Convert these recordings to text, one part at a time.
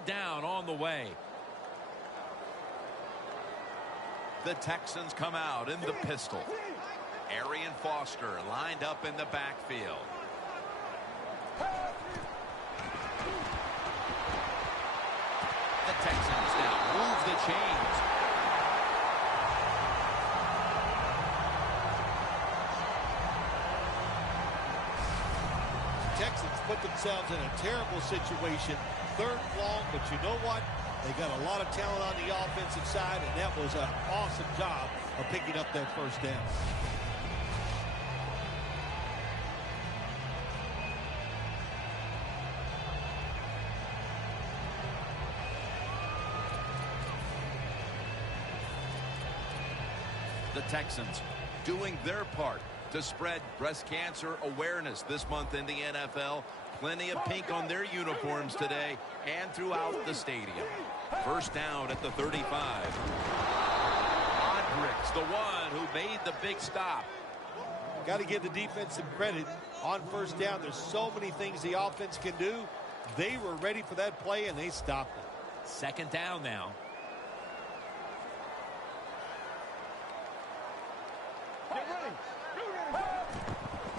Third down on the way. The Texans come out in the pistol. Arian Foster lined up in the backfield. The Texans now move the chains. Texans put themselves in a terrible situation. Third and long, but you know what? They got a lot of talent on the offensive side, and that was an awesome job of picking up that first down. The Texans doing their part to spread breast cancer awareness this month in the NFL. Plenty of pink on their uniforms today and throughout the stadium. First down at the 35. Rodriguez, the one who made the big stop. Got to give the defense some credit on first down. There's so many things the offense can do. They were ready for that play, and they stopped it. Second down now.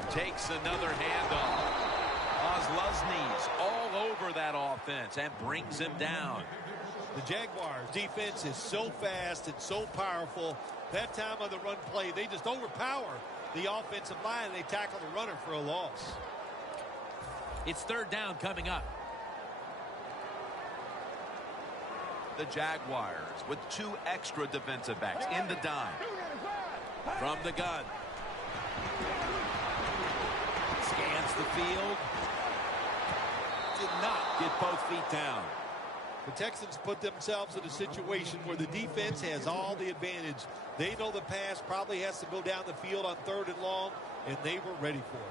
Takes another handoff. Ozluzny's all over that offense and brings him down. The Jaguars defense is so fast and so powerful. That time on the run play, they just overpower the offensive line. They tackle the runner for a loss. It's third down coming up. The Jaguars with two extra defensive backs in the dime. From the gun. Scans the field. Did not get both feet down. The Texans put themselves in a situation where the defense has all the advantage. They know the pass probably has to go down the field on third and long, and they were ready for it.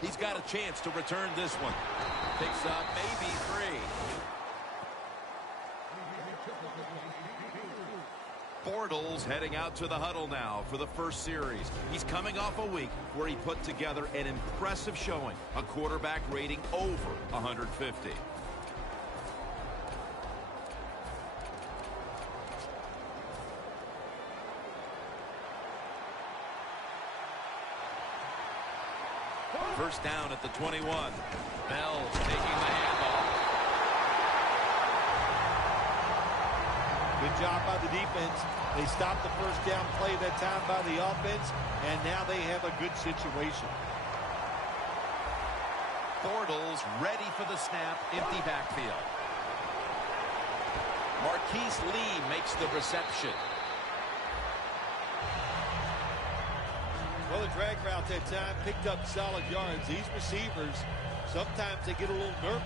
He's got a chance to return this one. Picks up maybe 3. Bortles heading out to the huddle now for the first series. He's coming off a week where he put together an impressive showing, a quarterback rating over 150. First down at the 21. Bell's taking the handoff. Good job by the defense. They stopped the first down play that time by the offense, and now they have a good situation. Bortles ready for the snap, empty backfield. Marquise Lee makes the reception. Well, the drag route that time picked up solid yards. These receivers, sometimes they get a little nervous.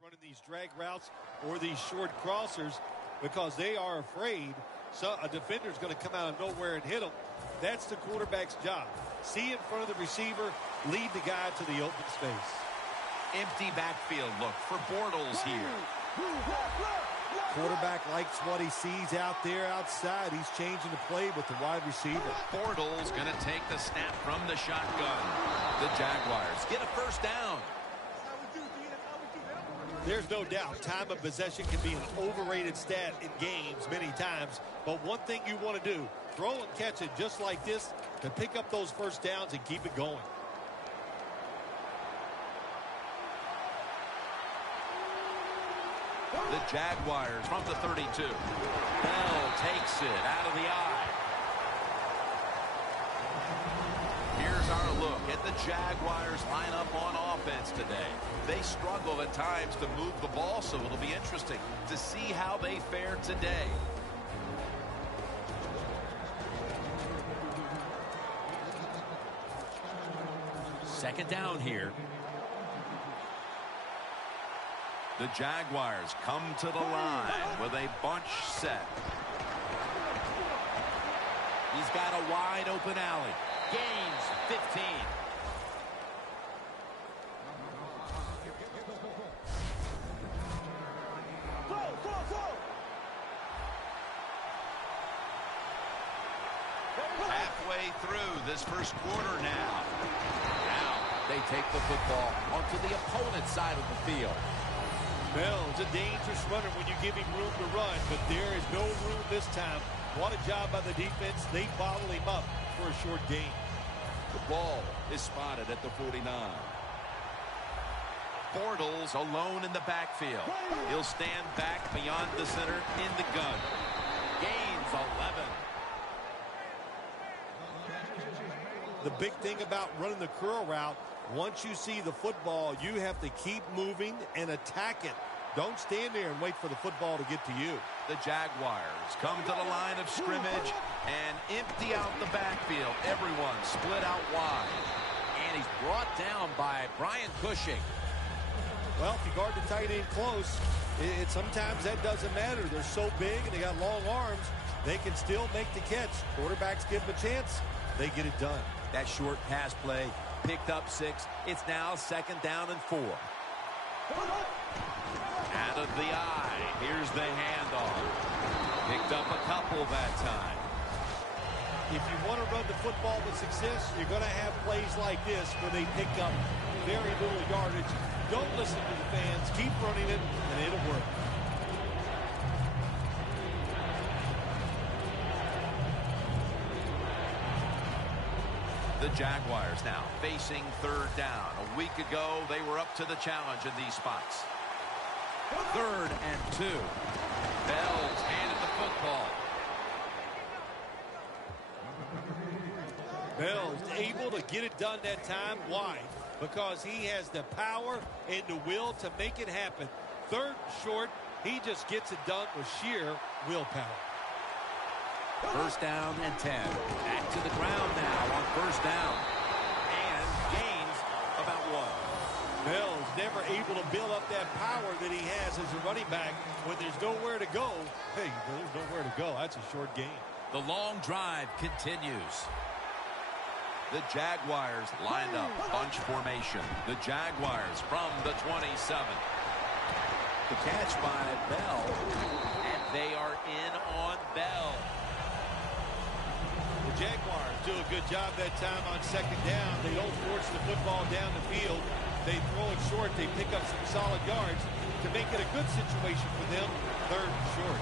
Running these drag routes or these short crossers because they are afraid a defender's going to come out of nowhere and hit them. That's the quarterback's job. See in front of the receiver, lead the guy to the open space. Empty backfield look for Bortles here. Quarterback likes what he sees out there outside. He's changing the play with the wide receiver. Bortles going to take the snap from the shotgun. The Jaguars get a first down. There's no doubt time of possession can be an overrated stat in games many times, but one thing you want to do, throw and catch it just like this to pick up those first downs and keep it going. The Jaguars from the 32. Bell takes it out of the eye. the Jaguars line up on offense today. They struggle at times to move the ball, so it'll be interesting to see how they fare today. Second down here. The Jaguars come to the line with a bunch set. He's got a wide open alley. Gains 15. Halfway through this first quarter now. Now they take the football onto the opponent's side of the field. Bell's a dangerous runner when you give him room to run, but there is no room this time. What a job by the defense. They bottle him up for a short gain. The ball is spotted at the 49. Bortles alone in the backfield. He'll stand back beyond the center in the gun. Gains 11. The big thing about running the curl route, once you see the football, you have to keep moving and attack it. Don't stand there and wait for the football to get to you. The Jaguars come to the line of scrimmage and empty out the backfield. Everyone split out wide. And he's brought down by Brian Cushing. Well, if you guard the tight end close, sometimes that doesn't matter. They're so big and they got long arms, they can still make the catch. Quarterbacks give them a chance, they get it done. That short pass play picked up 6. It's now second down and 4. Out of the eye. Here's the handoff. Picked up a couple that time. If you want to run the football with success, you're going to have plays like this where they pick up very little yardage. Don't listen to the fans. Keep running it, and it'll work. The Jaguars now facing third down. A week ago, they were up to the challenge in these spots. 3rd and 2. Bell's handed the football. Bell's able to get it done that time. Why? Because he has the power and the will to make it happen. 3rd and short, he just gets it done with sheer willpower. 1st down and 10. Back to the ground now on 1st down. And gains about 1. Bell's never able to build up that power that he has as a running back. When there's nowhere to go, hey, there's nowhere to go. That's a short gain. The long drive continues. The Jaguars lined up, bunch formation. The Jaguars from the 27. The catch by Bell. And they are in on Bell. The Jaguars do a good job that time on 2nd down. They don't force the football down the field. They throw it short. They pick up some solid yards to make it a good situation for them. 3rd and short.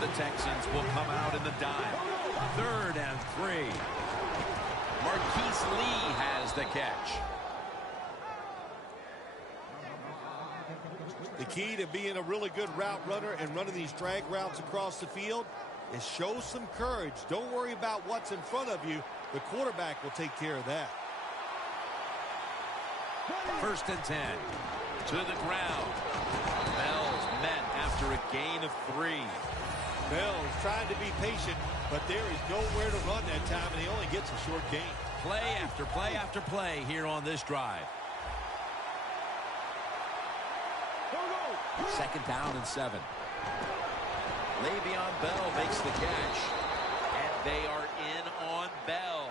The Texans will come out in the dime. 3rd and 3. Marquise Lee has the catch. The key to being a really good route runner and running these drag routes across the field is show some courage. Don't worry about what's in front of you. The quarterback will take care of that. 1st and 10. To the ground. Bell's met after a gain of 3. Bell's trying to be patient, but there is nowhere to run that time, and he only gets a short gain. Play after play after play here on this drive. 2nd down and 7. Le'Veon Bell makes the catch. And they are in on Bell.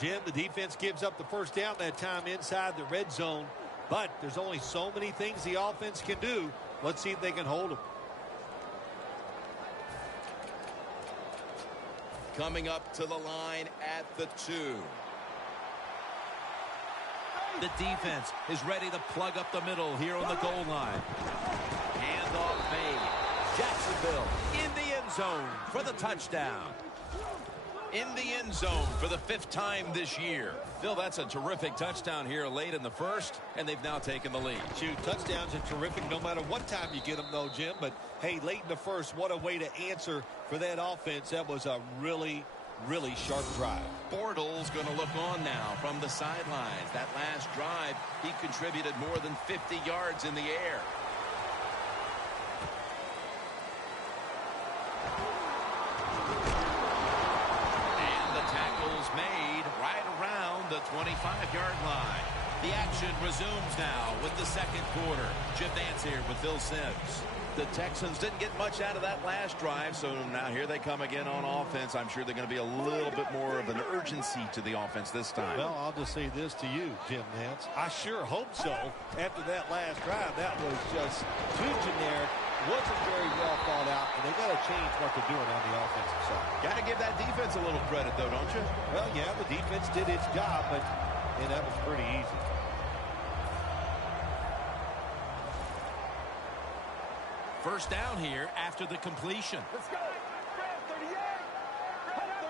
Jim, the defense gives up the 1st down that time inside the red zone, but there's only so many things the offense can do. Let's see if they can hold them. Coming up to the line at the 2. The defense is ready to plug up the middle here on the goal line. Handoff made. Jacksonville in the end zone for the touchdown. In the end zone for the 5th time this year. Phil, that's a terrific touchdown here late in the 1st, and they've now taken the lead. Shoot, touchdowns are terrific no matter what time you get them, though, Jim. But, hey, late in the 1st, what a way to answer for that offense. That was a really really sharp drive. Bortles going to look on now from the sidelines. That last drive, he contributed more than 50 yards in the air. And the tackle's made right around the 25-yard line. The action resumes now with the second quarter. Jim Nance here with Phil Simms. The Texans didn't get much out of that last drive, so now here they come again on offense. I'm sure they're going to be a little bit more of an urgency to the offense this time. Well, I'll just say this to you, Jim Nance. I sure hope so. After that last drive, that was just too generic. Wasn't very well thought out, and they got to change what they're doing on the offensive side. Got to give that defense a little credit, though, don't you? Well, yeah, the defense did its job, but that was pretty easy. First down here after the completion. Let's go. 38.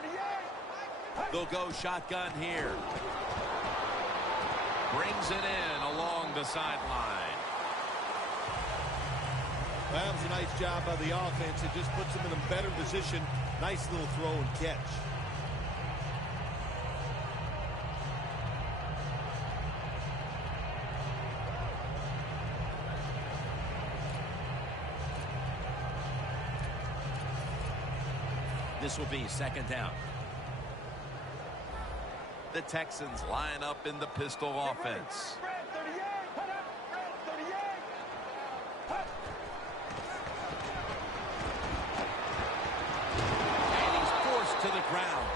38. They'll go shotgun here. Brings it in along the sideline. Well, that was a nice job by the offense. It just puts them in a better position. Nice little throw and catch. This will be second down. The Texans line up in the pistol offense. And he's forced to the ground.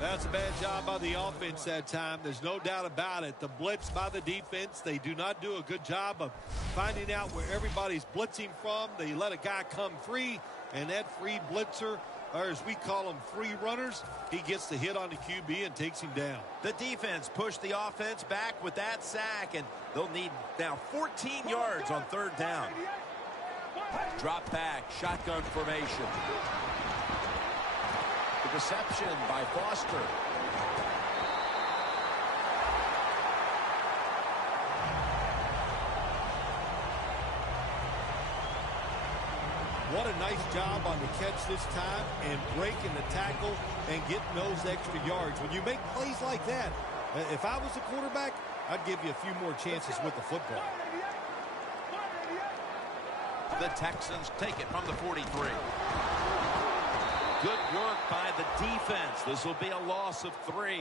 That's a bad job by the offense that time. There's no doubt about it. The blitz by the defense, they do not do a good job of finding out where everybody's blitzing from. They let a guy come free, and that free blitzer, or as we call them, free runners, he gets the hit on the QB and takes him down. The defense pushed the offense back with that sack, and they'll need now 14 yards on third down. Drop back, shotgun formation. The reception by Foster. What a nice job on the catch this time and breaking the tackle and getting those extra yards. When you make plays like that, if I was a quarterback, I'd give you a few more chances with the football. The Texans take it from the 43. Good work by the defense. This will be a loss of 3.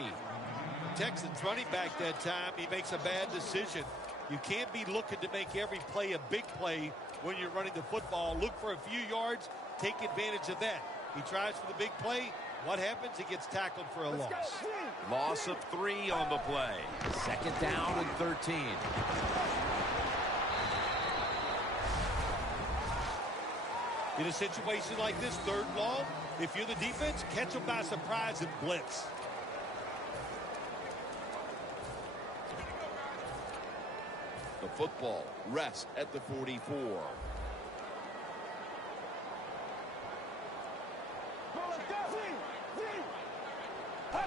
Texans running back that time, he makes a bad decision. You can't be looking to make every play a big play when you're running the football. Look for a few yards, take advantage of that. He tries for the big play. What happens? He gets tackled for a loss. Loss of 3 on the play. Second down and 13. In a situation like this, third long, if you're the defense, catch them by surprise and blitz. The football rests at the 44.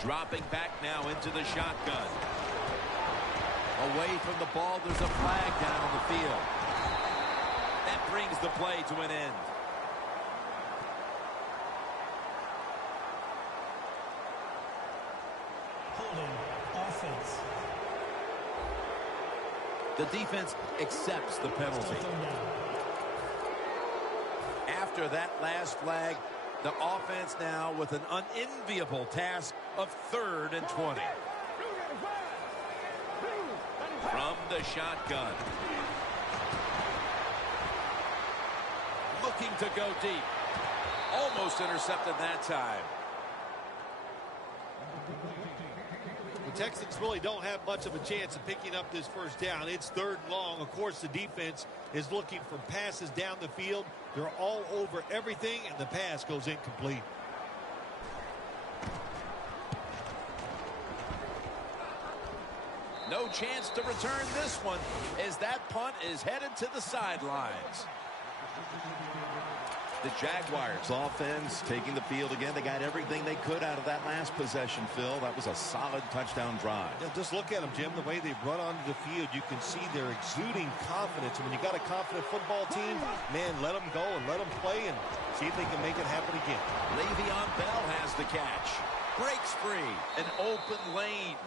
Dropping back now into the shotgun. Away from the ball, there's a flag down on the field. That brings the play to an end. Offense. The defense accepts the penalty. After that last flag, the offense now with an unenviable task of 3rd and 20. From the shotgun. Looking to go deep. Almost intercepted that time. The Texans really don't have much of a chance of picking up this first down. It's 3rd and long. Of course, the defense is looking for passes down the field. They're all over everything, and the pass goes incomplete. No chance to return this one as that punt is headed to the sidelines. The Jaguars offense taking the field again. They got everything they could out of that last possession, Phil. That was a solid touchdown drive. Yeah, just look at them, Jim. The way they run onto the field, you can see they're exuding confidence. And when you got a confident football team, man, let them go and let them play and see if they can make it happen again. Le'Veon Bell has the catch. Breaks free. An open lane.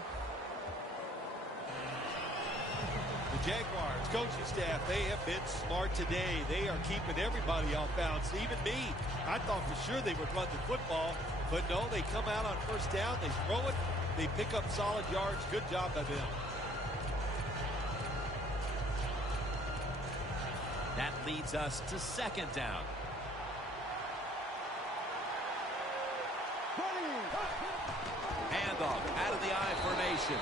The Jaguars coaching staff, they have been smart today. They are keeping everybody off bounds, even me. I thought for sure they would run the football, but no, they come out on first down, they throw it, they pick up solid yards. Good job by them. That leads us to second down. Handoff out of the I formation.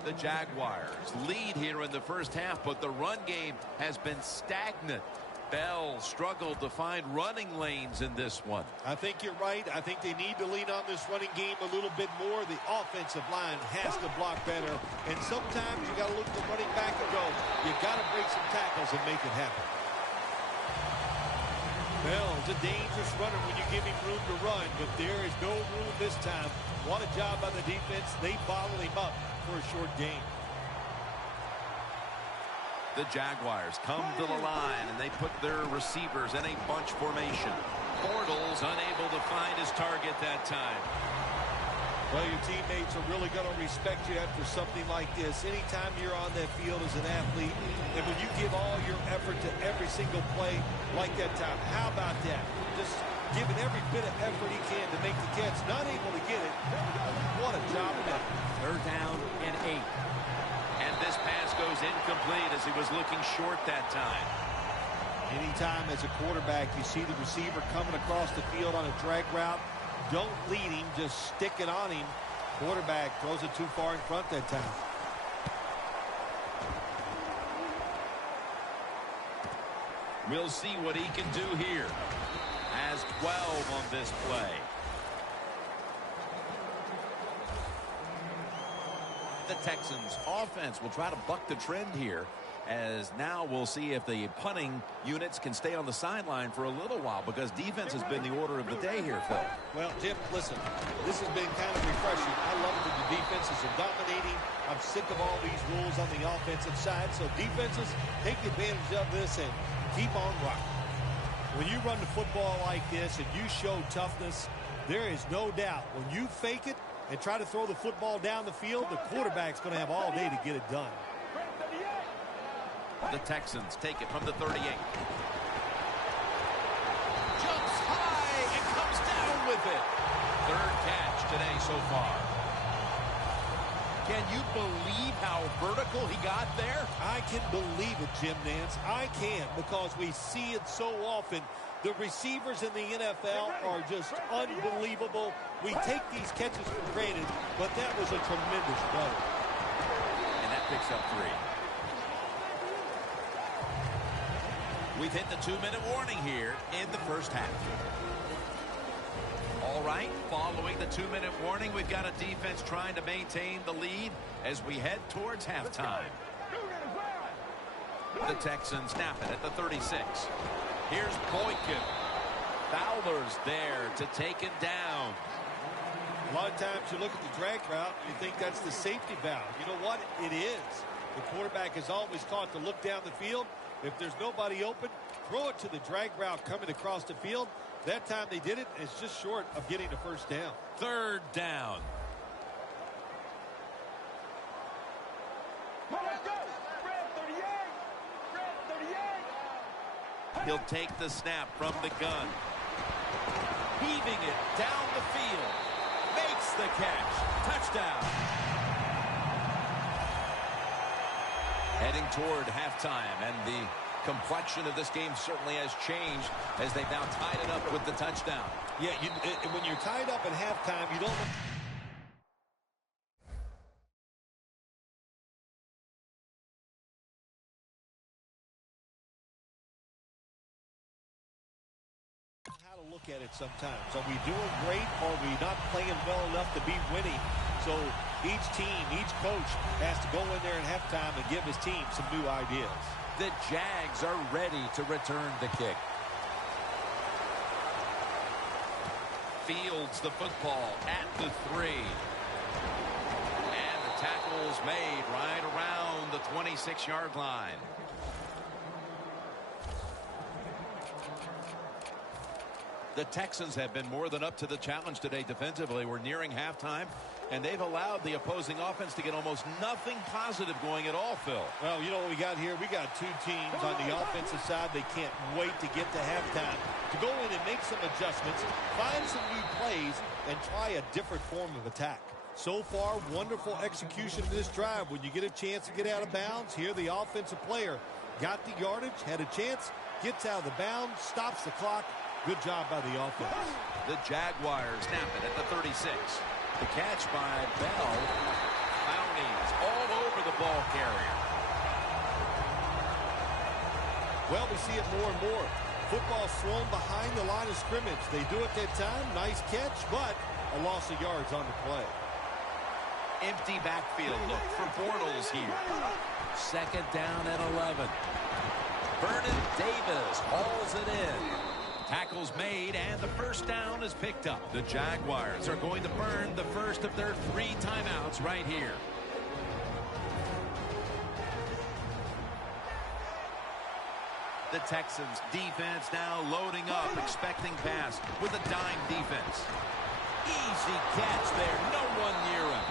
The Jaguars lead here in the first half, but the run game has been stagnant. Bell struggled to find running lanes in this one. I think you're right. I think they need to lean on this running game a little bit more. The offensive line has to block better. And sometimes you got to look at the running back and go, you got to break some tackles and make it happen. Bell's a dangerous runner when you give him room to run, but there is no room this time. What a job by the defense. They bottled him up for a short game. The Jaguars come to the line, and they put their receivers in a bunch formation. Bortles unable to find his target that time. Well, your teammates are really going to respect you after something like this. Anytime you're on that field as an athlete, and when you give all your effort to every single play like that time, how about that? Just giving every bit of effort he can to make the catch. Not able to get it. What a job of that. Third down and 8. And this pass goes incomplete as he was looking short that time. Anytime as a quarterback you see the receiver coming across the field on a drag route, don't lead him, just stick it on him. Quarterback throws it too far in front that time. We'll see what he can do here. Has 12 on this play. The Texans offense will try to buck the trend here, as now we'll see if the punting units can stay on the sideline for a little while, because defense has been the order of the day here, Phil. Well, Jim, listen, this has been kind of refreshing. I love it that the defenses are dominating. I'm sick of all these rules on the offensive side, so defenses take advantage of this and keep on rocking. When you run the football like this and you show toughness, there is no doubt when you fake it and try to throw the football down the field, the quarterback's going to have all day to get it done. The Texans take it from the 38. Jumps high and comes down with it. Third catch today so far. Can you believe how vertical he got there? I can believe it, Jim Nance. I can, because we see it so often. The receivers in the NFL are just unbelievable. We take these catches for granted, but that was a tremendous throw. And that picks up 3. We've hit the 2-minute warning here in the first half. All right, following the 2-minute warning, we've got a defense trying to maintain the lead as we head towards halftime. The Texans snap it at the 36. Here's Boykin. Fowler's there to take him down. A lot of times you look at the drag route, you think that's the safety valve. You know what? It is. The quarterback is always taught to look down the field. If there's nobody open, throw it to the drag route coming across the field. That time they did it. It's just short of getting the first down. Third down. He'll take the snap from the gun. Heaving it down the field. Makes the catch. Touchdown. Heading toward halftime, and the complexion of this game certainly has changed as they've now tied it up with the touchdown. Yeah, when you're tied up at halftime, you don't know how to look at it sometimes. Are we doing great, or are we not playing well enough to be winning? So each team, each coach has to go in there at halftime and give his team some new ideas. The Jags are ready to return the kick. Fields the football at the 3. And the tackle's made right around the 26-yard line. The Texans have been more than up to the challenge today defensively. We're nearing halftime, and they've allowed the opposing offense to get almost nothing positive going at all, Phil. Well, you know what we got here? We got two teams on the offensive side. They can't wait to get to halftime to go in and make some adjustments, find some new plays, and try a different form of attack. So far, wonderful execution of this drive. When you get a chance to get out of bounds, here the offensive player got the yardage, had a chance, gets out of the bounds, stops the clock. Good job by the offense. The Jaguars snap it at the 36. The catch by Bell. Clowney's all over the ball carrier. Well, we see it more and more. Football's thrown behind the line of scrimmage. They do it that time. Nice catch, but a loss of yards on the play. Empty backfield look for Bortles here. Second down at 11. Vernon Davis hauls it in. Tackles made, and the first down is picked up. The Jaguars are going to burn the first of their 3 timeouts right here. The Texans defense now loading up, expecting pass with a dime defense. Easy catch there. No one near him.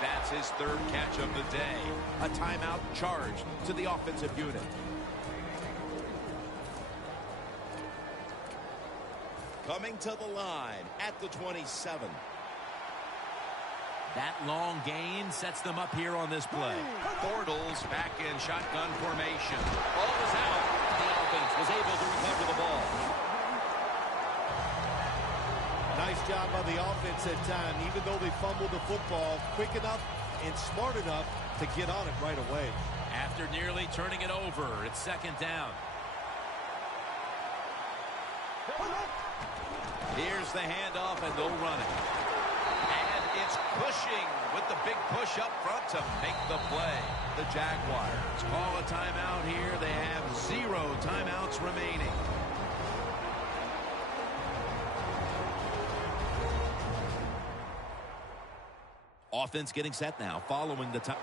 That's his 3rd catch of the day. A timeout charged to the offensive unit. Coming to the line at the 27. That long gain sets them up here on this play. Bortles back in shotgun formation. Ball is out. The offense was able to recover the ball. Nice job by the offense that time. Even though they fumbled the football, quick enough and smart enough to get on it right away. After nearly turning it over, it's second down. Here's the handoff, and they'll run it. And it's Cushing with the big push up front to make the play. The Jaguars call a timeout here. They have 0 timeouts remaining. Offense getting set now following the time.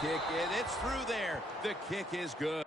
Kick it. It's through there. The kick is good.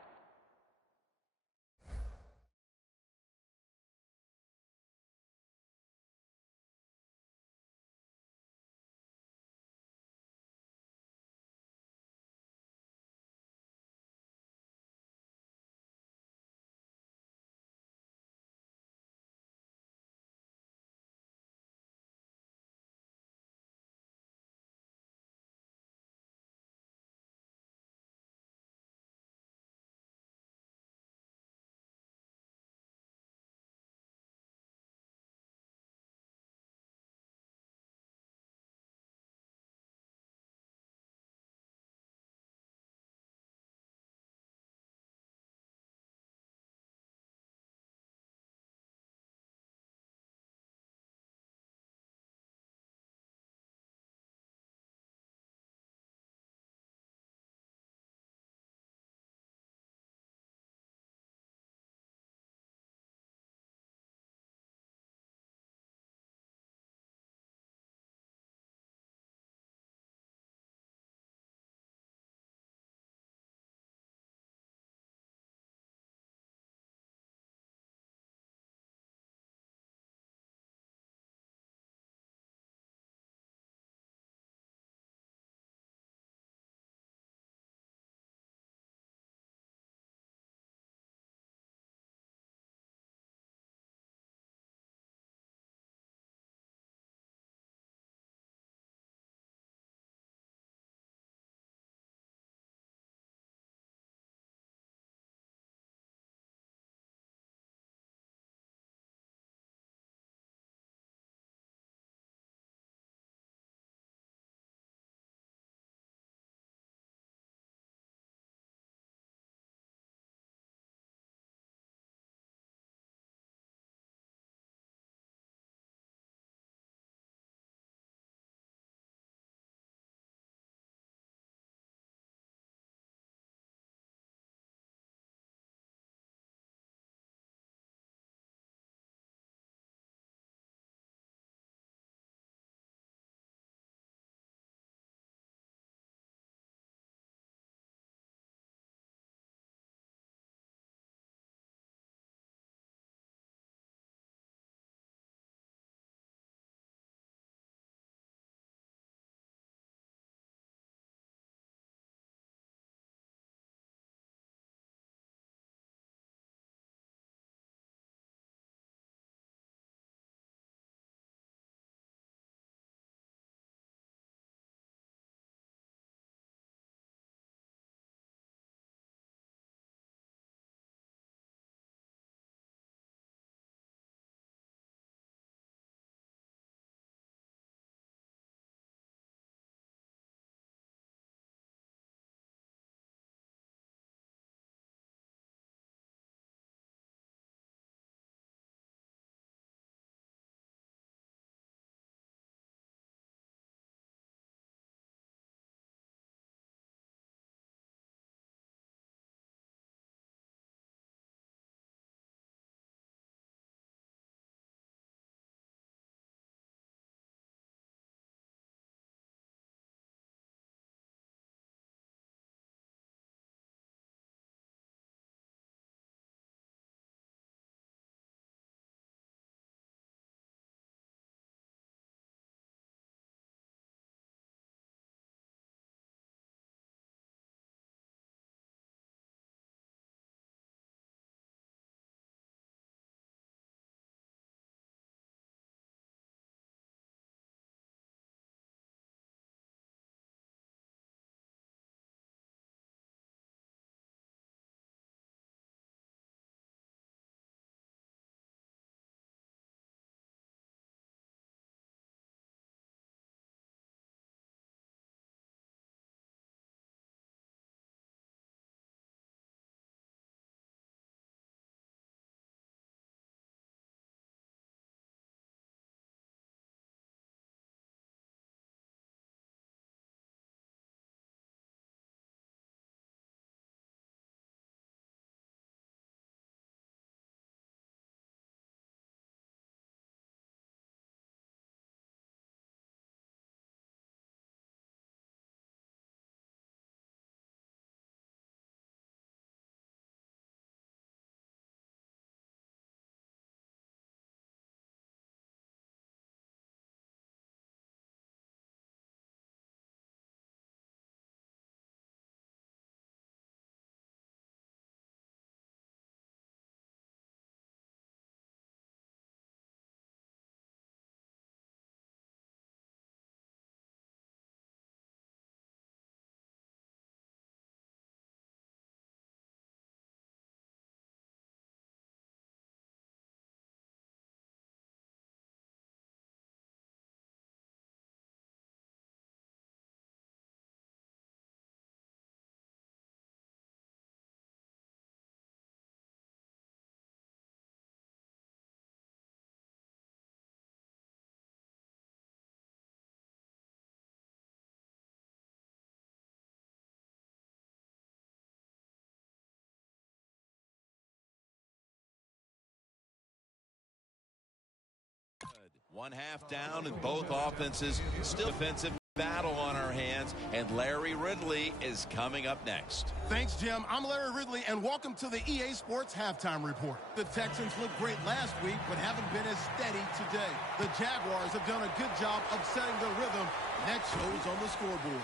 One half down and both offenses still defensive battle on our hands, and Larry Ridley is coming up next. Thanks, Jim. I'm Larry Ridley, and welcome to the EA Sports Halftime Report. The Texans looked great last week, but haven't been as steady today. The Jaguars have done a good job of setting the rhythm. That shows on the scoreboard.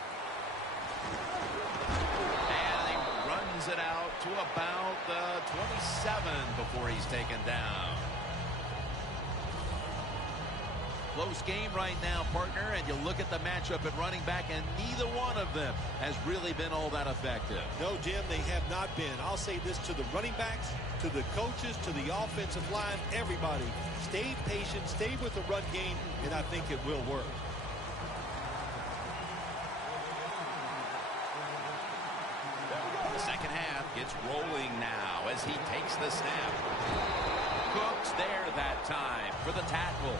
And he runs it out to about the 27 before he's taken down. Close game right now, partner, and you look at the matchup at running back, and neither one of them has really been all that effective. No, Jim, they have not been. I'll say this to the running backs, to the coaches, to the offensive line, everybody. Stay patient, stay with the run game, and I think it will work. The second half gets rolling now as he takes the snap. Cooks there that time for the tackle.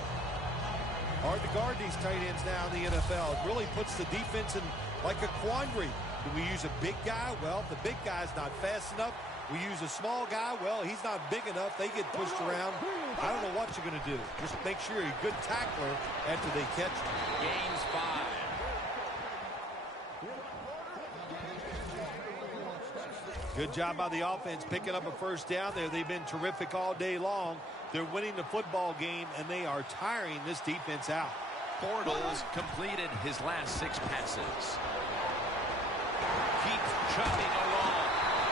Hard to guard these tight ends now in the NFL. It really puts the defense in like a quandary. Do we use a big guy? Well, if the big guy's not fast enough. We use a small guy. Well, he's not big enough. They get pushed around. I don't know what you're going to do. Just make sure you're a good tackler after they catch you. Gains 5. Good job by the offense picking up a first down there. They've been terrific all day long. They're winning the football game, and they are tiring this defense out. Bortles completed his last 6 passes. Keeps chugging along.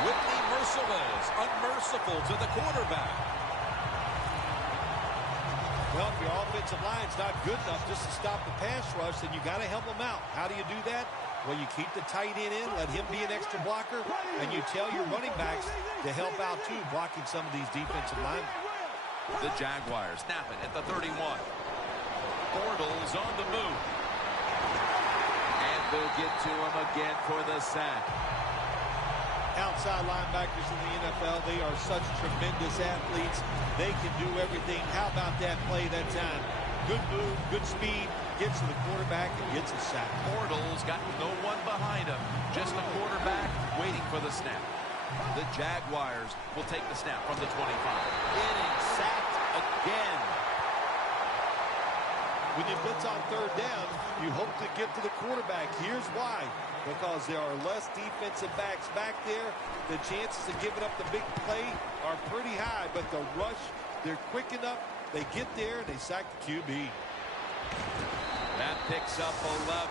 Whitney Merciless, unmerciful to the quarterback. Well, if your offensive line's not good enough just to stop the pass rush, then you got to help them out. How do you do that? Well, you keep the tight end in, let him be an extra blocker, and you tell your running backs to help out, too, blocking some of these defensive linemen. The Jaguars snap it at the 31. Bortles on the move. And they'll get to him again for the sack. Outside linebackers in the NFL, they are such tremendous athletes. They can do everything. How about that play that time? Good move, good speed, gets to the quarterback and gets a sack. Bortles got no one behind him. Just a quarterback waiting for the snap. The Jaguars will take the snap from the 25. Getting sacked again. When you blitz on third down, you hope to get to the quarterback. Here's why. Because there are less defensive backs back there. The chances of giving up the big play are pretty high. But the rush, they're quick enough. They get there, and they sack the QB. That picks up 11.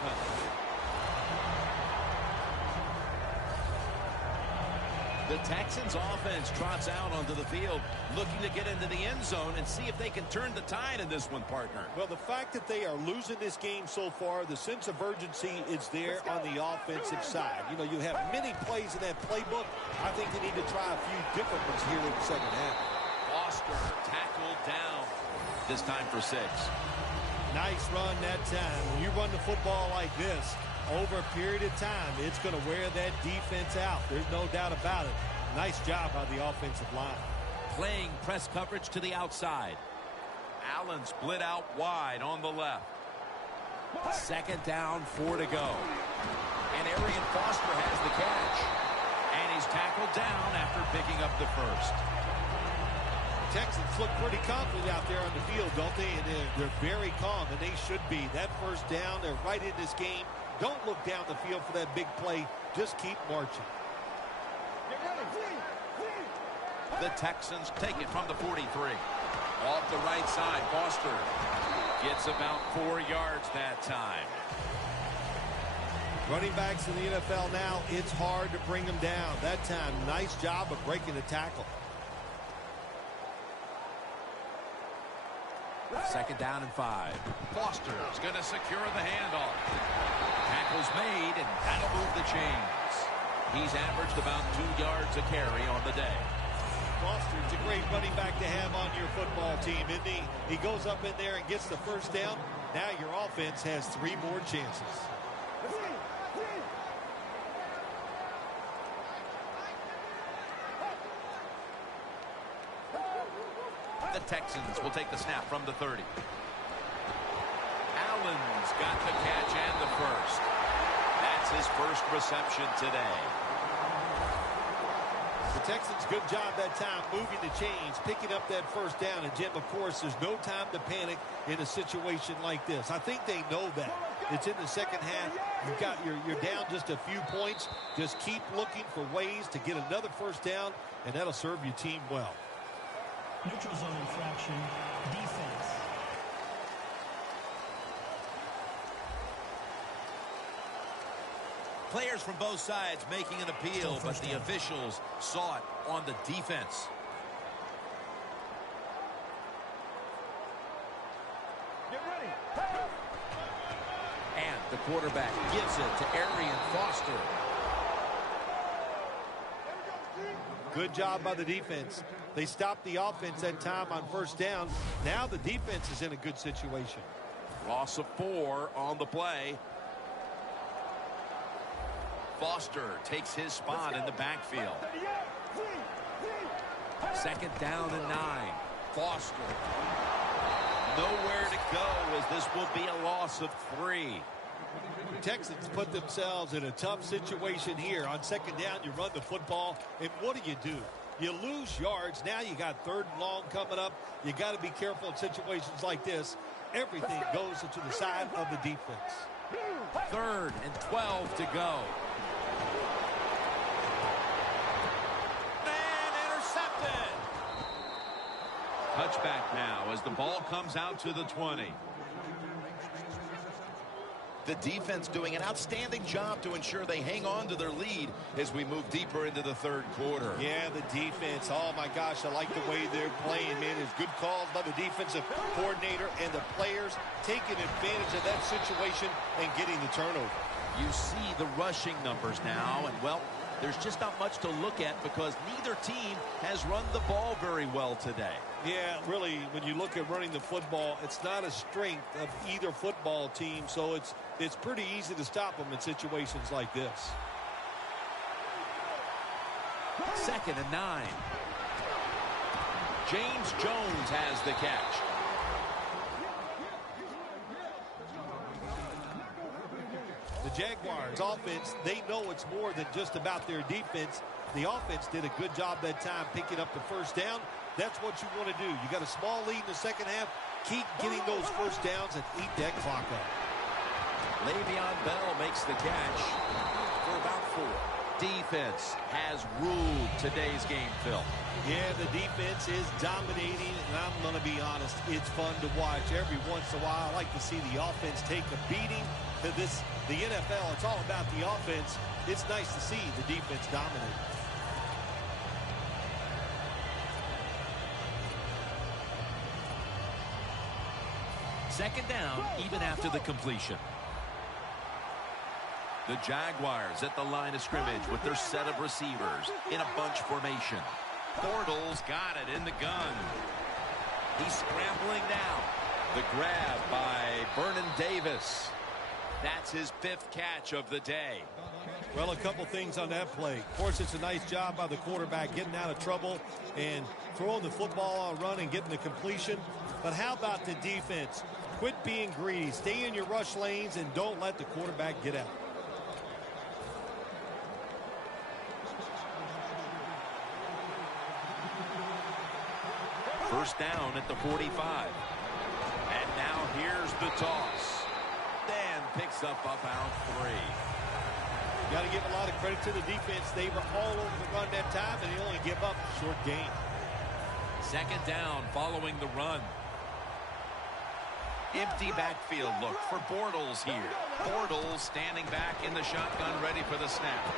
The Texans offense trots out onto the field, looking to get into the end zone and see if they can turn the tide in this one, partner. Well, the fact that they are losing this game so far, the sense of urgency is there on the offensive side. You know, you have many plays in that playbook. I think they need to try a few different ones here in the second half. Foster tackled down, this time for 6. Nice run that time. When you run the football like this, over a period of time, it's going to wear that defense out. There's no doubt about it. Nice job by the offensive line. Playing press coverage to the outside. Allen split out wide on the left. Second down, 4 to go. And Arian Foster has the catch. And he's tackled down after picking up the first. Texans look pretty confident out there on the field, don't they? And they're very calm, and they should be. That first down, they're right in this game. Don't look down the field for that big play. Just keep marching. The Texans take it from the 43. Off the right side, Foster gets about 4 yards that time. Running backs in the NFL now, it's hard to bring them down. That time, nice job of breaking the tackle. Second down and 5. Foster's going to secure the handoff. Tackle's made, and that'll move the chains. He's averaged about 2 yards a carry on the day. Foster's a great running back to have on your football team, isn't he? He goes up in there and gets the first down. Now your offense has 3 more chances. The Texans will take the snap from the 30. Allen's got the catch and the first. That's his first reception today. The Texans, good job that time moving the chains, picking up that first down. And, Jim, of course, there's no time to panic in a situation like this. I think they know that. It's in the second half. You're down just a few points. Just keep looking for ways to get another first down, and that'll serve your team well. Neutral zone infraction, defense. Players from both sides making an appeal, but the officials saw it on the defense. Get ready. And the quarterback gives it to Arian Foster. Good job by the defense. They stopped the offense that time on first down. Now the defense is in a good situation. Loss of 4 on the play. Foster takes his spot in the backfield. Second down and 9. Foster. Nowhere to go as this will be a loss of 3. The Texans put themselves in a tough situation here. On second down, you run the football, and what do? You lose yards. Now you got third and long coming up. You got to be careful in situations like this. Everything goes into the side of the defense. 3rd and 12 to go. And intercepted. Touchback now as the ball comes out to the 20. The defense doing an outstanding job to ensure they hang on to their lead as we move deeper into the third quarter. Yeah, the defense. Oh, my gosh, I like the way they're playing, man. There's good calls by the defensive coordinator and the players taking advantage of that situation and getting the turnover. You see the rushing numbers now, and, well, there's just not much to look at because neither team has run the ball very well today. Yeah, really, when you look at running the football, it's not a strength of either football team, so it's pretty easy to stop them in situations like this. 2nd and 9. James Jones has the catch. The Jaguars offense, they know it's more than just about their defense. The offense did a good job that time picking up the first down. That's what you want to do. You got a small lead in the second half. Keep getting those first downs and eat that clock up. Le'Veon Bell makes the catch for about 4. Defense has ruled today's game, Phil. Yeah, the defense is dominating, and I'm going to be honest, it's fun to watch. Every once in a while, I like to see the offense take a beating. To the NFL, it's all about the offense. It's nice to see the defense dominate. Second down, even after the completion. The Jaguars at the line of scrimmage with their set of receivers in a bunch formation. Bortles got it in the gun. He's scrambling now. The grab by Vernon Davis. That's his 5th catch of the day. Well, a couple things on that play. Of course, it's a nice job by the quarterback getting out of trouble and throwing the football on a run and getting the completion. But how about the defense? Quit being greedy. Stay in your rush lanes and don't let the quarterback get out. First down at the 45. And now here's the toss. Dan picks up about 3. Got to give a lot of credit to the defense. They were all over the run that time, and they only give up a short gain. Second down following the run. Empty backfield look for Bortles here. Bortles standing back in the shotgun ready for the snap.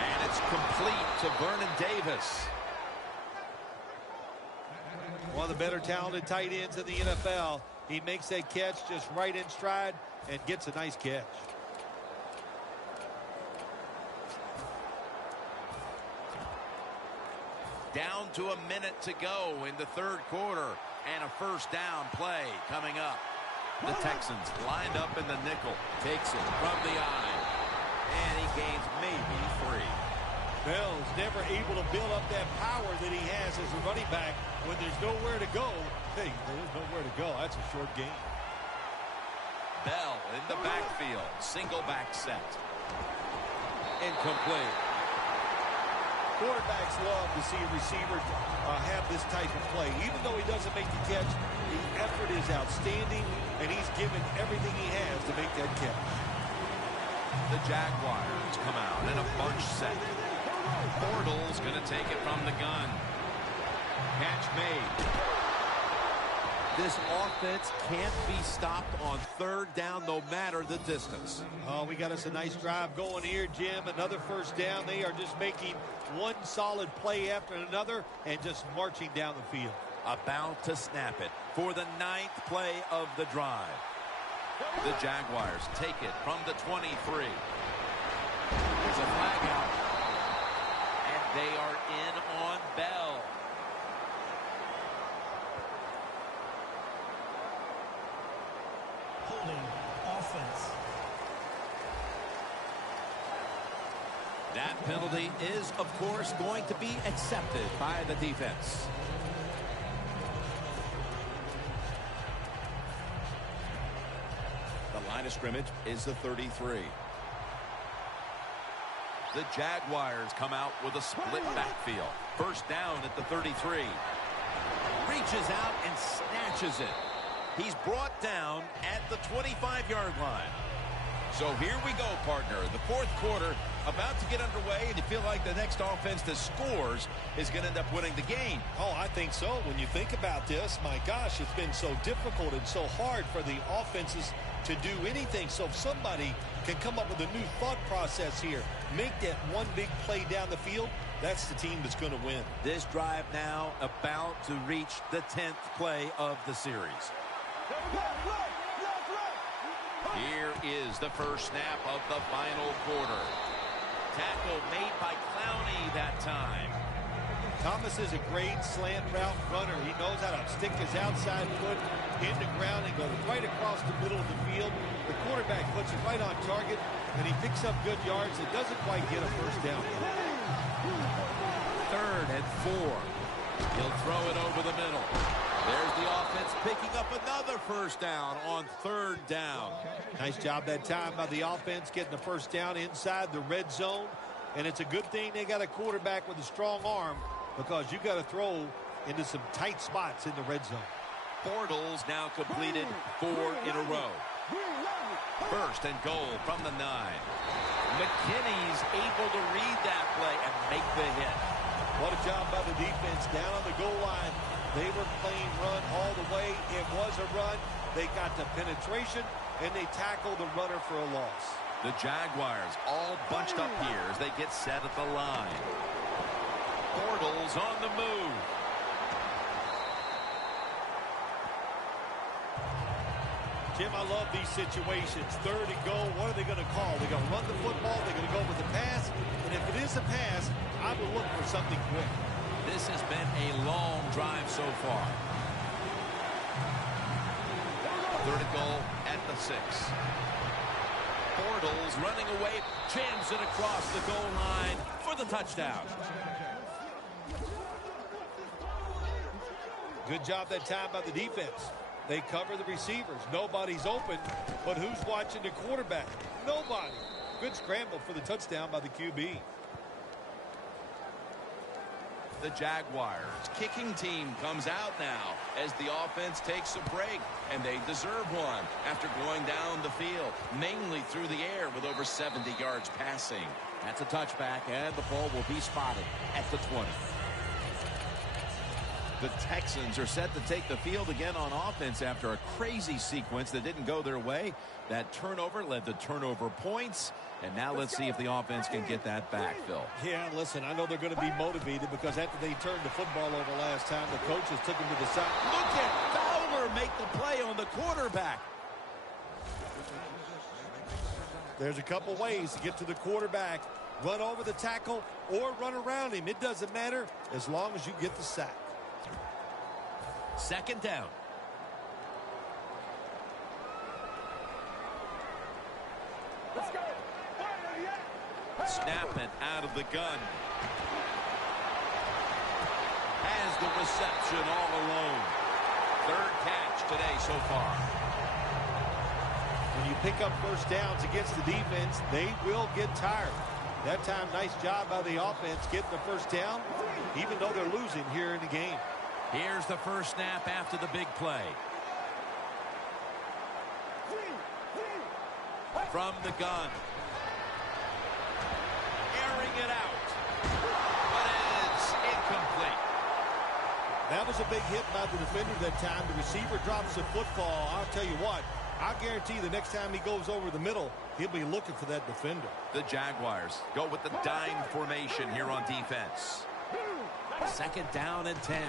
And it's complete to Vernon Davis. One of the better talented tight ends in the NFL. He makes that catch just right in stride and gets a nice catch. Down to a minute to go in the third quarter. And a first down play coming up. The Texans lined up in the nickel. Takes it from the eye. And he gains maybe 3. Bell's never able to build up that power that he has as a running back when there's nowhere to go. Hey, there's nowhere to go. That's a short game. Bell in the backfield. Single back set. Incomplete. Quarterbacks love to see a receiver have this type of play. Even though he doesn't make the catch, the effort is outstanding, and he's given everything he has to make that catch. The Jaguars come out in a bunch set. Bortles going to take it from the gun. Catch made. This offense can't be stopped on third down no matter the distance. Oh, we got us a nice drive going here, Jim. Another first down. They are just making one solid play after another and just marching down the field. About to snap it for the 9th play of the drive. The Jaguars take it from the 23. There's a flag out. And they are in on Bell. Holding offense. That penalty is, of course, going to be accepted by the defense. The line of scrimmage is the 33. The Jaguars come out with a split backfield. First down at the 33. Reaches out and snatches it. He's brought down at the 25-yard line. So here we go, partner. The fourth quarter about to get underway, and you feel like the next offense that scores is going to end up winning the game. Oh, I think so. When you think about this, my gosh, it's been so difficult and so hard for the offenses to do anything. So if somebody can come up with a new thought process here, make that one big play down the field, that's the team that's going to win. This drive now about to reach the 10th play of the series. Here is the first snap of the final quarter. Tackle made by Clowney that time. Thomas is a great slant route runner. He knows how to stick his outside foot in the ground and go right across the middle of the field. The quarterback puts it right on target, and he picks up good yards. It doesn't quite get a first down. 3rd and 4. He'll throw it over the middle. There's the offense picking up another first down on 3rd down. Nice job that time by the offense getting the first down inside the red zone. And it's a good thing they got a quarterback with a strong arm, because you got to throw into some tight spots in the red zone. Bortles now completed 4 in a row. First and goal from the 9. McKinney's able to read that play and make the hit. What a job by the defense down on the goal line. They were playing run all the way. It was a run. They got the penetration, and they tackled the runner for a loss. The Jaguars all bunched up here as they get set at the line. Bortles on the move. Jim, I love these situations. 3rd and goal. What are they going to call? They're going to run the football. They're going to go with the pass. And if it is a pass, I will look for something quick. This has been a long drive so far. 3rd and goal at the 6. Bortles running away, jams it across the goal line for the touchdown. Good job that time by the defense. They cover the receivers. Nobody's open, but who's watching the quarterback? Nobody. Good scramble for the touchdown by the QB. The Jaguars kicking team comes out now as the offense takes a break, and they deserve one after going down the field, mainly through the air with over 70 yards passing. That's a touchback, and the ball will be spotted at the 20. The Texans are set to take the field again on offense after a crazy sequence that didn't go their way. That turnover led to turnover points. And now let's see if the offense can get that back, Phil. Yeah, listen, I know they're going to be motivated because after they turned the football over last time, the coaches took them to the side. Look at Fowler make the play on the quarterback. There's a couple ways to get to the quarterback. Run over the tackle or run around him. It doesn't matter as long as you get the sack. 2nd down. Let's go. Snap it out of the gun. Has the reception all alone. 3rd catch today so far. When you pick up first downs against the defense, they will get tired. That time, nice job by the offense getting the first down, even though they're losing here in the game. Here's the first snap after the big play. From the gun. Airing it out. But it's incomplete. That was a big hit by the defender that time. The receiver drops the football. I'll tell you what, I guarantee the next time he goes over the middle, he'll be looking for that defender. The Jaguars go with the dime formation here on defense. 2nd down and 10.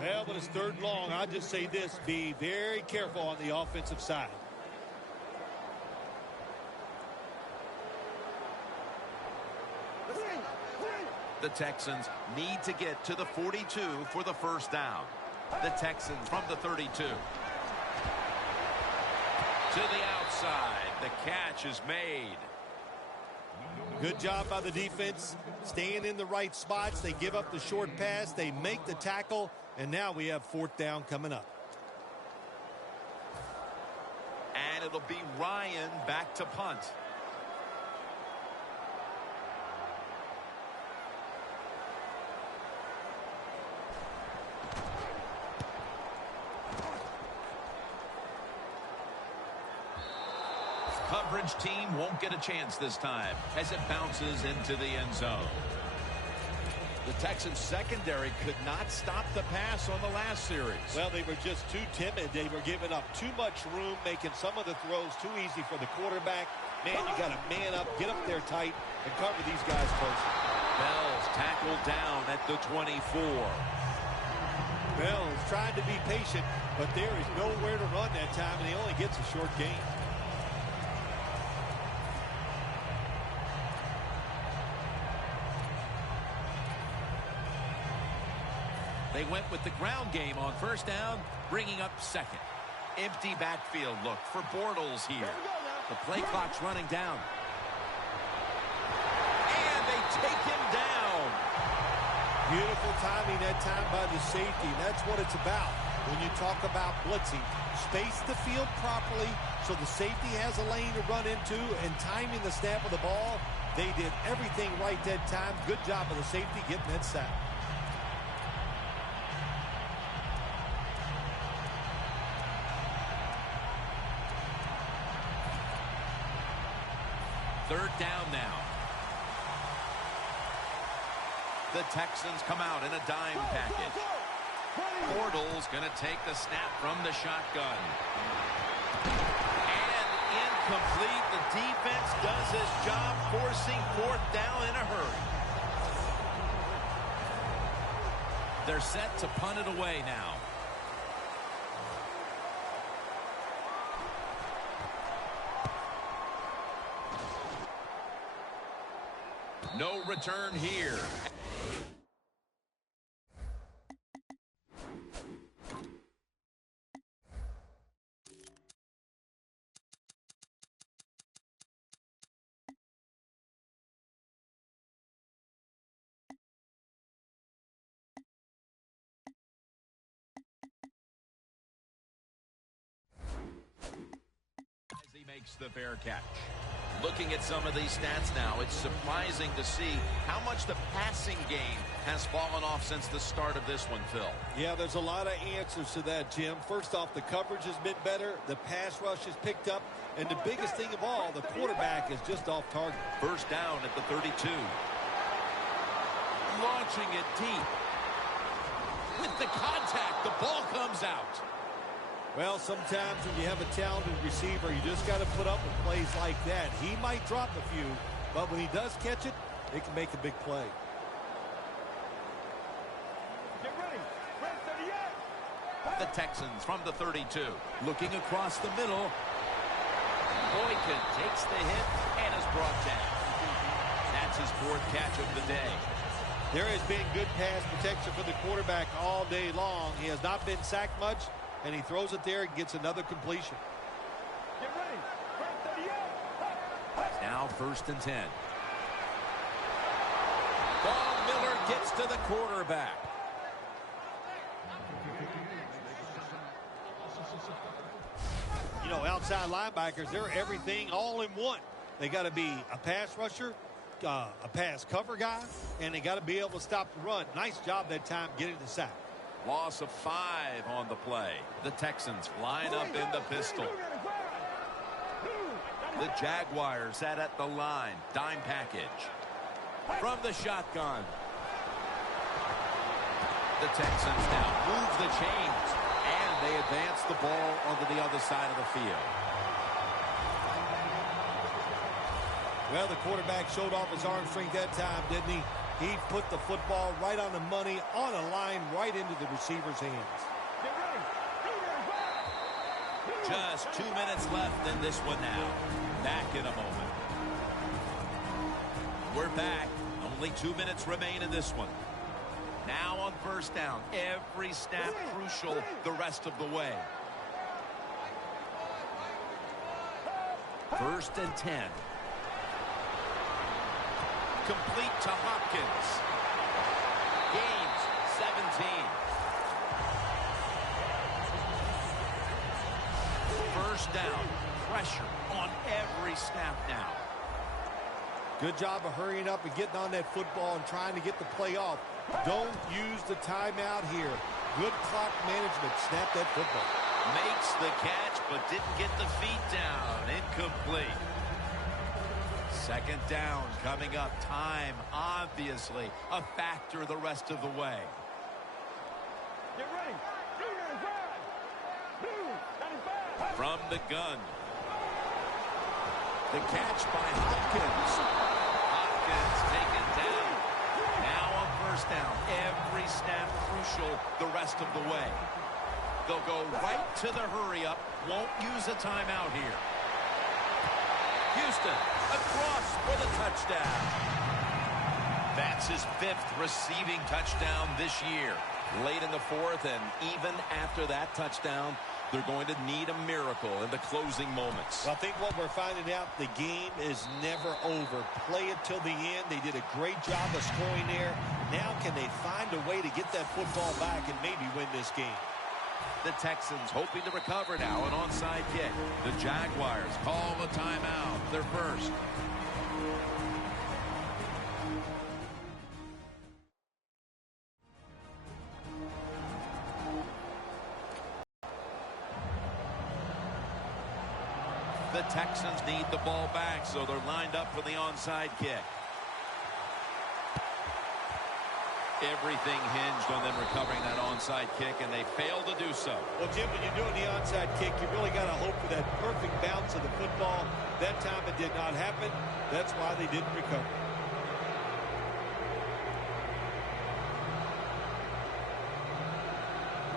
Well, but it's 3rd and long. I'll just say this, be very careful on the offensive side. The Texans need to get to the 42 for the first down. The Texans from the 32. To the outside. The catch is made. Good job by the defense, staying in the right spots. They give up the short pass. They make the tackle, and now we have 4th down coming up. And it'll be Ryan back to punt. Coverage team won't get a chance this time as it bounces into the end zone. The Texans secondary could not stop the pass on the last series. Well, they were just too timid. They were giving up too much room, making some of the throws too easy for the quarterback. Man, you got to man up, get up there tight, and cover these guys closer. Bell's tackled down at the 24. Bell is trying to be patient, but there is nowhere to run that time, and he only gets a short gain. They went with the ground game on 1st down, bringing up 2nd. Empty backfield look for Bortles here. The play clock's running down. And they take him down. Beautiful timing that time by the safety. That's what it's about when you talk about blitzing. Space the field properly so the safety has a lane to run into, and timing the snap of the ball. They did everything right that time. Good job of the safety getting that sack. Third down now. The Texans come out in a dime package. Bortles going to take the snap from the shotgun. And incomplete. The defense does its job, forcing 4th down in a hurry. They're set to punt it away now. No return here. As he makes the fair catch. Looking at some of these stats now, it's surprising to see how much the passing game has fallen off since the start of this one, Phil. Yeah, there's a lot of answers to that, Jim. First off, the coverage has been better. The pass rush has picked up. And the biggest thing of all, the quarterback is just off target. First down at the 32. Launching it deep. With the contact, the ball comes out. Well, sometimes when you have a talented receiver, you just got to put up with plays like that. He might drop a few, but when he does catch it, it can make a big play. Get ready. Red 38. The Texans from the 32. Looking across the middle. Boykin takes the hit and is brought down. That's his 4th catch of the day. There has been good pass protection for the quarterback all day long. He has not been sacked much, and he throws it there and gets another completion. Get ready. Red 38. Now 1st and 10. Von Miller gets to the quarterback. You know, outside linebackers, they're everything all in one. They got to be a pass rusher, a pass cover guy, and they got to be able to stop the run. Nice job that time getting the sack. Loss of 5 on the play. The Texans line up in the pistol. The Jaguars set at the line. Dime package. From the shotgun. The Texans now move the chains, and they advance the ball onto the other side of the field. Well, the quarterback showed off his arm strength that time, didn't he? He put the football right on the money, on a line, right into the receiver's hands. Just 2 minutes left in this one now. Back in a moment. We're back. Only 2 minutes remain in this one. Now on first down. Every snap crucial the rest of the way. 1st and 10. Complete to Hopkins. Gains 17. First down. Pressure on every snap now. Good job of hurrying up and getting on that football and trying to get the play off. Don't use the timeout here. Good clock management. Snap that football. Makes the catch, but didn't get the feet down. Incomplete. 2nd down coming up. Time, obviously, a factor the rest of the way. Get ready. From the gun. The catch by Hopkins. Hopkins taken down. Now on first down. Every snap crucial the rest of the way. They'll go right to the hurry-up. Won't use a timeout here. Houston across for the touchdown. That's his 5th receiving touchdown this year. Late in the 4th, and even after that touchdown, they're going to need a miracle in the closing moments. Well, I think what we're finding out, the game is never over. Play it till the end. They did a great job of scoring there. Now can they find a way to get that football back and maybe win this game? The Texans hoping to recover now, an onside kick. The Jaguars call a timeout, their first. The Texans need the ball back, so they're lined up for the onside kick. Everything hinged on them recovering that onside kick, and they failed to do so. Well, Jim, when you're doing the onside kick, you really got to hope for that perfect bounce of the football. That time it did not happen. That's why they didn't recover.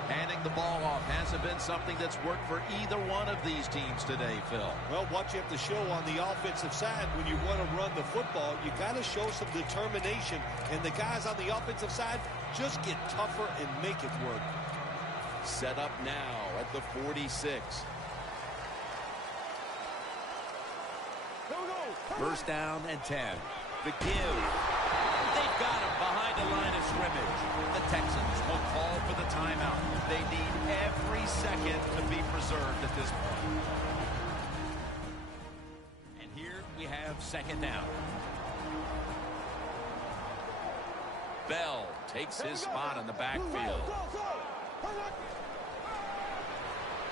Handing the ball off hasn't been something that's worked for either one of these teams today, Phil. Well, what you have to show on the offensive side when you want to run the football, you got to show some determination. And the guys on the offensive side just get tougher and make it work. Set up now at the 46. First down and 10. The give. They've got him behind the line of scrimmage. The Texans will call for the timeout. They need every second to be preserved at this point. And here we have 2nd down. Bell takes his spot in the backfield.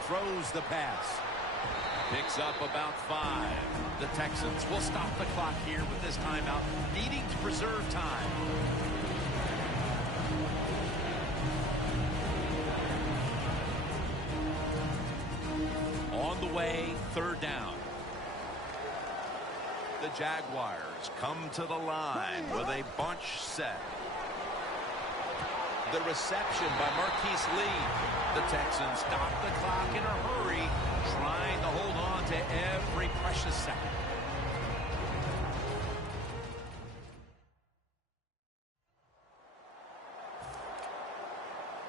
Throws the pass. Picks up about 5. The Texans will stop the clock here with this timeout, needing to preserve time. On the way, 3rd down. The Jaguars come to the line with a bunch set. The reception by Marquise Lee. The Texans stop the clock in a hurry, trying to hold on to every precious second.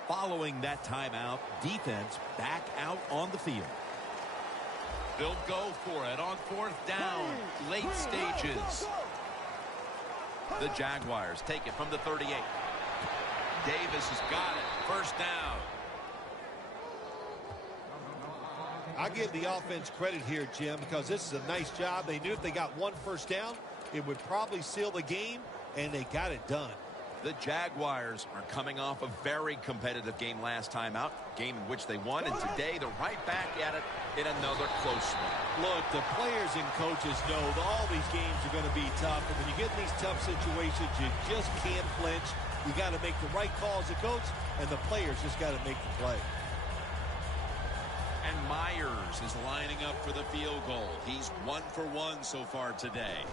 Following that timeout, defense back out on the field. They'll go for it on 4th down, late stages. The Jaguars take it from the 38. Davis has got it. First down. I give the offense credit here, Jim, because this is a nice job. They knew if they got one first down, it would probably seal the game, and they got it done. The Jaguars are coming off a very competitive game last time out, game in which they won, and today they're right back at it in another close one. Look, the players and coaches know that all these games are going to be tough, and when you get in these tough situations, you just can't flinch. You got to make the right call as a coach, and the players just got to make the play. And Myers is lining up for the field goal. He's 1 for 1 so far today.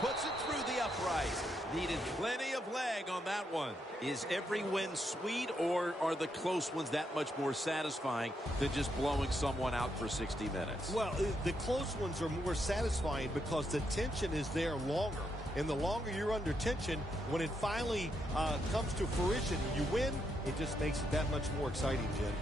Puts it through the upright. Needed plenty of leg on that one. Is every win sweet, or are the close ones that much more satisfying than just blowing someone out for 60 minutes? Well, the close ones are more satisfying because the tension is there longer. And the longer you're under tension, when it finally comes to fruition, you win, it just makes it that much more exciting, Jim.